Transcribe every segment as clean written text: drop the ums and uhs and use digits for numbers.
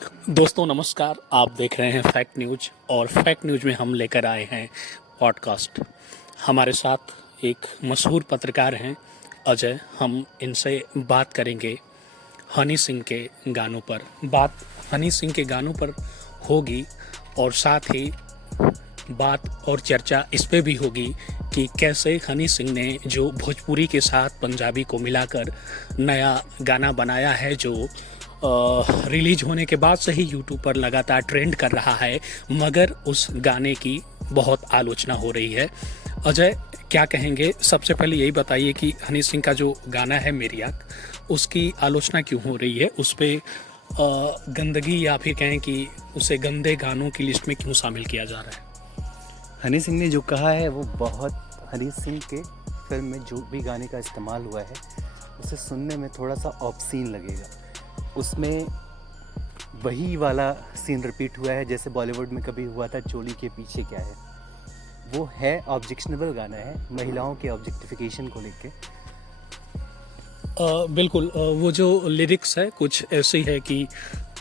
दोस्तों नमस्कार। आप देख रहे हैं फैक्ट न्यूज और फैक्ट न्यूज में हम लेकर आए हैं पॉडकास्ट। हमारे साथ एक मशहूर पत्रकार हैं अजय। हम इनसे बात करेंगे हनी सिंह के गानों पर। बात हनी सिंह के गानों पर होगी और साथ ही बात और चर्चा इस पे भी होगी कि कैसे हनी सिंह ने जो भोजपुरी के साथ पंजाबी को मिलाकर नया गाना बनाया है जो रिलीज होने के बाद से ही यूट्यूब पर लगातार ट्रेंड कर रहा है, मगर उस गाने की बहुत आलोचना हो रही है। अजय क्या कहेंगे? सबसे पहले यही बताइए कि हनी सिंह का जो गाना है मेरी आँख, उसकी आलोचना क्यों हो रही है? उस पर गंदगी या फिर कहें कि उसे गंदे गानों की लिस्ट में क्यों शामिल किया जा रहा है? हनी सिंह ने जो कहा है वो बहुत हनी सिंह के फिल्म में जो भी गाने का इस्तेमाल हुआ है उसे सुनने में थोड़ा सा ऑब्सीन लगेगा। उसमें वही वाला सीन रिपीट हुआ है जैसे बॉलीवुड में कभी हुआ था, चोली के पीछे क्या है। वो है ऑब्जेक्शनेबल गाना है महिलाओं के ऑब्जेक्टिफिकेशन को लेके। बिल्कुल। वो जो लिरिक्स है कुछ ऐसी है कि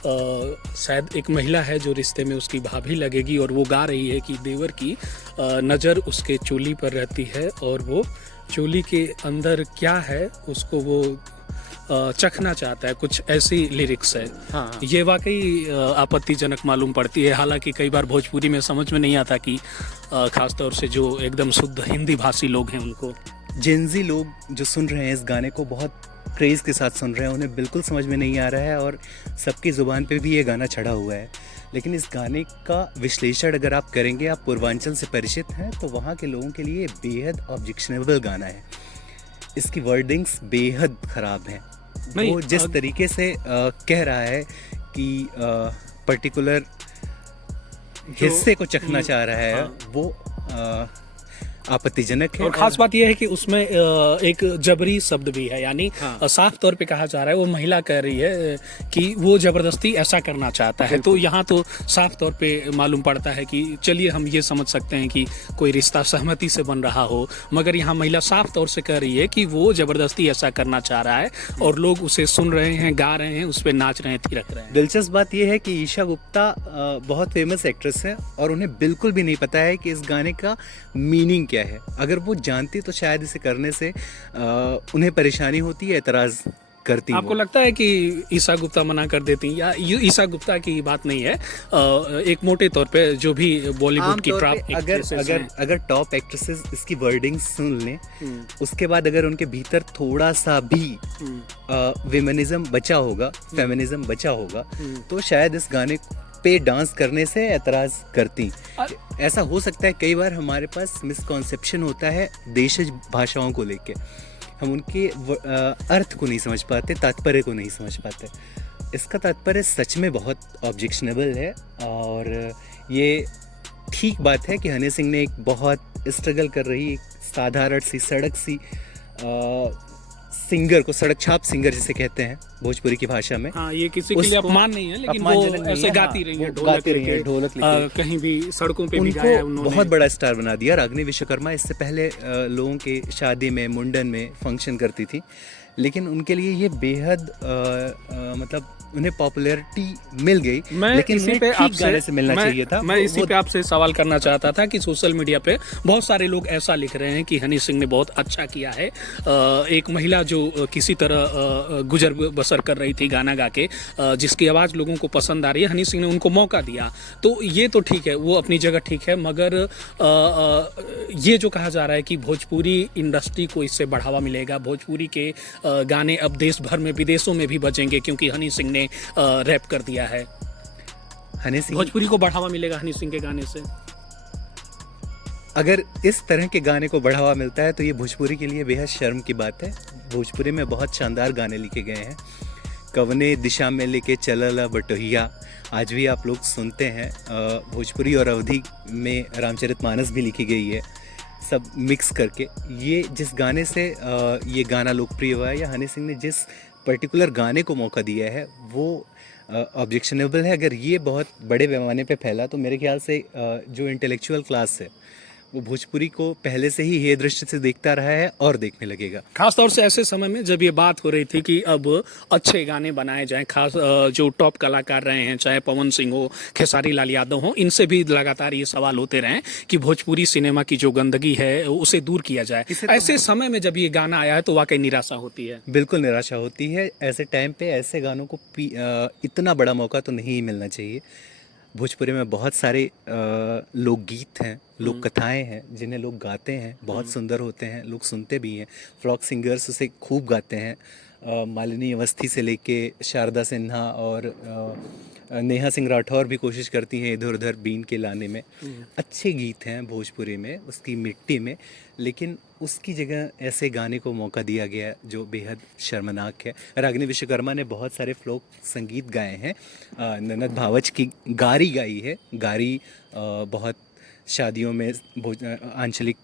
शायद एक महिला है जो रिश्ते में उसकी भाभी लगेगी और वो गा रही है कि देवर की नज़र उसके चोली पर रहती है और वो चोली के अंदर क्या है उसको वो चखना चाहता है। कुछ ऐसी लिरिक्स है। हाँ। ये वाकई आपत्तिजनक मालूम पड़ती है। हालांकि कई बार भोजपुरी में समझ में नहीं आता कि ख़ासतौर से जो एकदम शुद्ध हिंदी भाषी लोग हैं उनको, जेनजी लोग जो सुन रहे हैं इस गाने को बहुत क्रेज़ के साथ सुन रहे हैं, उन्हें बिल्कुल समझ में नहीं आ रहा है और सबकी ज़ुबान पे भी ये गाना चढ़ा हुआ है। लेकिन इस गाने का विश्लेषण अगर आप करेंगे, आप पूर्वांचल से परिचित हैं, तो वहाँ के लोगों के लिए बेहद ऑब्जेक्शनेबल गाना है। इसकी वर्डिंग्स बेहद ख़राब हैं। वो जिस तरीके से कह रहा है कि पर्टिकुलर हिस्से को चखना चाह रहा है, वो आपत्तिजनक है। और खास बात यह है कि उसमें एक जबरी शब्द भी है, यानी साफ तौर पे कहा जा रहा है, वो महिला कह रही है कि वो जबरदस्ती ऐसा करना चाहता है। तो यहाँ तो साफ तौर पे मालूम पड़ता है कि चलिए हम ये समझ सकते हैं कि कोई रिश्ता सहमति से बन रहा हो, मगर यहाँ महिला साफ तौर से कह रही है कि वो जबरदस्ती ऐसा करना चाह रहा है और लोग उसे सुन रहे हैं, गा रहे हैं, उस पर नाच रहे हैं, थिरक रहे हैं। दिलचस्प बात यह है कि ईशा गुप्ता बहुत फेमस एक्ट्रेस है और उन्हें बिल्कुल भी नहीं पता है कि इस गाने का मीनिंग क्या है। अगर वो जानती तो शायद इसे करने से उन्हें परेशानी होती है, एतराज करती। आपको लगता है कि ईशा गुप्ता मना कर देती, या ईशा गुप्ता की बात नहीं है, एक मोटे तौर पे जो भी बॉलीवुड की टॉप अगर टॉप एक्ट्रेसेस इसकी वर्डिंग सुन लें, उसके बाद अगर उनके भीतर थोड़ा सा भी विमेनिज्म बचा होगा, फेमिनिज्म बचा होगा, तो शायद इस गाने पे डांस करने से एतराज करती। ऐसा हो सकता है। कई बार हमारे पास मिसकॉन्सेप्शन होता है देशज भाषाओं को लेके, हम उनके अर्थ को नहीं समझ पाते, तात्पर्य को नहीं समझ पाते। इसका तात्पर्य सच में बहुत ऑब्जेक्शनेबल है और ये ठीक बात है कि हनी सिंह ने एक बहुत स्ट्रगल कर रही एक साधारण सी सड़क सी सिंगर को, सड़क छाप सिंगर जिसे कहते हैं भोजपुरी की भाषा में। हाँ, ये किसी के लिए अपमान नहीं है, लेकिन वो ऐसे गाती रही है, ढोलक कहीं भी सड़कों पे भी गाया उन्होंने। बहुत बड़ा स्टार बना दिया। रागिनी विश्वकर्मा इससे पहले लोगों के शादी में, मुंडन में फंक्शन करती थी, लेकिन उनके लिए ये बेहद मतलब उन्हें पॉपुलैरिटी मिल गई। लेकिन इसी पे आपसे से मिलना चाहिए था। मैं इसी पे आपसे सवाल करना चाहता था कि सोशल मीडिया पे बहुत सारे लोग ऐसा लिख रहे हैं कि हनी सिंह ने बहुत अच्छा किया है। एक महिला जो किसी तरह गुजर बसर कर रही थी गाना गा के, जिसकी आवाज़ लोगों को पसंद आ रही है, हनी सिंह ने उनको मौका दिया, तो ये तो ठीक है, वो अपनी जगह ठीक है। मगर ये जो कहा जा रहा है कि भोजपुरी इंडस्ट्री को इससे बढ़ावा मिलेगा, भोजपुरी के गाने अब देश भर में, विदेशों में भी बजेंगे क्योंकि हनी सिंह ने रैप कर दिया है, हनी सिंह, भोजपुरी को बढ़ावा मिलेगा हनी सिंह के गाने से। अगर इस तरह के गाने को बढ़ावा मिलता है तो ये भोजपुरी के लिए बेहद शर्म की बात है। भोजपुरी में बहुत शानदार गाने लिखे गए हैं। कवने दिशा में लेके चलला बटोहिया आज भी आप लोग सुनते हैं। भोजपुरी और अवधी में रामचरितमानस भी लिखी गई है, सब मिक्स करके। ये जिस गाने से ये गाना लोकप्रिय हुआ है, या हनी सिंह ने जिस पर्टिकुलर गाने को मौका दिया है, वो ऑब्जेक्शनेबल है। अगर ये बहुत बड़े पैमाने पे फैला तो मेरे ख्याल से जो इंटेलेक्चुअल क्लास है वो भोजपुरी को पहले से ही हे दृष्टि से देखता रहा है और देखने लगेगा। खासतौर से ऐसे समय में जब ये बात हो रही थी कि अब अच्छे गाने बनाए जाएं, खास जो टॉप कलाकार रहे हैं, चाहे पवन सिंह हो, खेसारी लाल यादव हो, इनसे भी लगातार ये सवाल होते रहे कि भोजपुरी सिनेमा की जो गंदगी है उसे दूर किया जाए। ऐसे समय में जब ये गाना आया है तो वाकई निराशा होती है। बिल्कुल निराशा होती है। ऐसे टाइम पे ऐसे गानों को इतना बड़ा मौका तो नहीं मिलना चाहिए। भोजपुरी में बहुत सारे लोकगीत हैं, लोक कथाएं हैं जिन्हें लोग गाते हैं, बहुत सुंदर होते हैं, लोग सुनते भी हैं। फ्लॉक सिंगर्स उसे खूब गाते हैं। मालिनी अवस्थी से लेके शारदा सिन्हा और नेहा सिंह राठौर भी कोशिश करती हैं इधर उधर बीन के लाने में। अच्छे गीत हैं भोजपुरी में, उसकी मिट्टी में, लेकिन उसकी जगह ऐसे गाने को मौका दिया गया जो बेहद शर्मनाक है। रागिनी विश्वकर्मा ने बहुत सारे फ्लोक संगीत गाए हैं। ननद भावच की गारी गाई है। गारी बहुत शादियों में, आंचलिक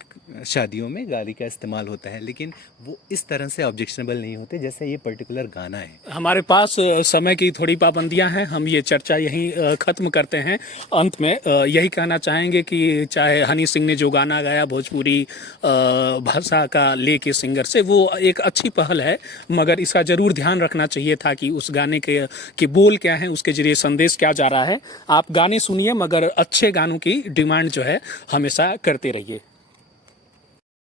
शादियों में गारी का इस्तेमाल होता है, लेकिन वो इस तरह से ऑब्जेक्शनेबल नहीं होते जैसे ये पर्टिकुलर गाना है। हमारे पास समय की थोड़ी पाबंदियां हैं, हम ये चर्चा यहीं ख़त्म करते हैं। अंत में यही कहना चाहेंगे कि चाहे हनी सिंह ने जो गाना गाया भोजपुरी भाषा का लेके सिंगर से, वो एक अच्छी पहल है, मगर इसका ज़रूर ध्यान रखना चाहिए था कि उस गाने के बोल क्या हैं, उसके जरिए संदेश क्या जा रहा है। आप गाने सुनिए, मगर अच्छे गानों की डिमांड जो है हमेशा करते रहिए।